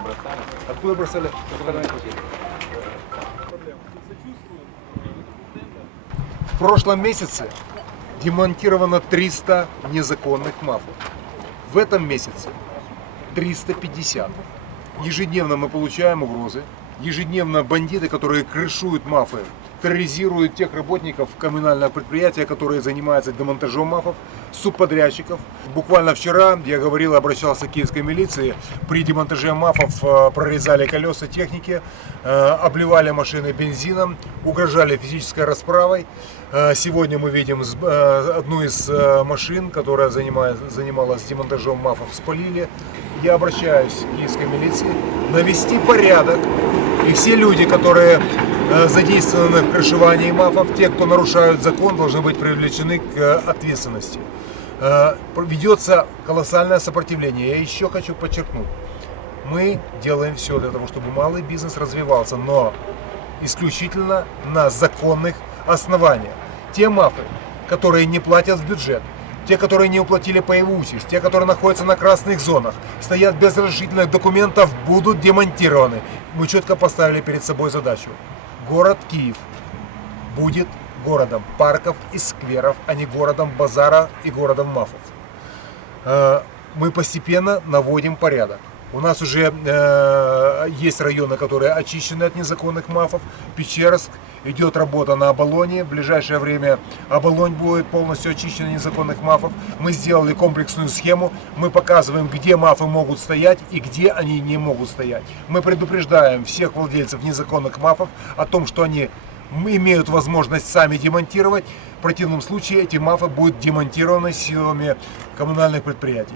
бросали. Откуда бросали? В прошлом месяце демонтировано 300 незаконных мафов. В этом месяце 350. Ежедневно мы получаем угрозы. Ежедневно бандиты, которые крышуют мафы, терроризируют тех работников коммунального предприятия, которые занимаются демонтажом мафов, субподрядчиков. Буквально вчера я говорил, обращался к киевской милиции, при демонтаже мафов э, прорезали колеса техники, э, обливали машины бензином, угрожали физической расправой. Э, Сегодня мы видим одну из машин, которая занималась демонтажом мафов, спалили. Я обращаюсь к киевской милиции навести порядок. И все люди, которые э, задействованы в крышевании мафов, те, кто нарушают закон, должны быть привлечены к ответственности. Э, Ведется колоссальное сопротивление. Я еще хочу подчеркнуть. Мы делаем все для того, чтобы малый бизнес развивался, но исключительно на законных основаниях. Те мафы, которые не платят в бюджет, те, которые не уплатили ПИВУСИС, те, которые находятся на красных зонах, стоят без разрешительных документов, будут демонтированы. Мы четко поставили перед собой задачу. Город Киев будет городом парков и скверов, а не городом базара и городом мафов. Э, Мы постепенно наводим порядок. У нас уже э, есть районы, которые очищены от незаконных мафов. Печерск, идет работа на Оболоне. В ближайшее время Оболонь будет полностью очищена от незаконных мафов. Мы сделали комплексную схему. Мы показываем, где мафы могут стоять и где они не могут стоять. Мы предупреждаем всех владельцев незаконных мафов о том, что они имеют возможность сами демонтировать. В противном случае эти мафы будут демонтированы силами коммунальных предприятий.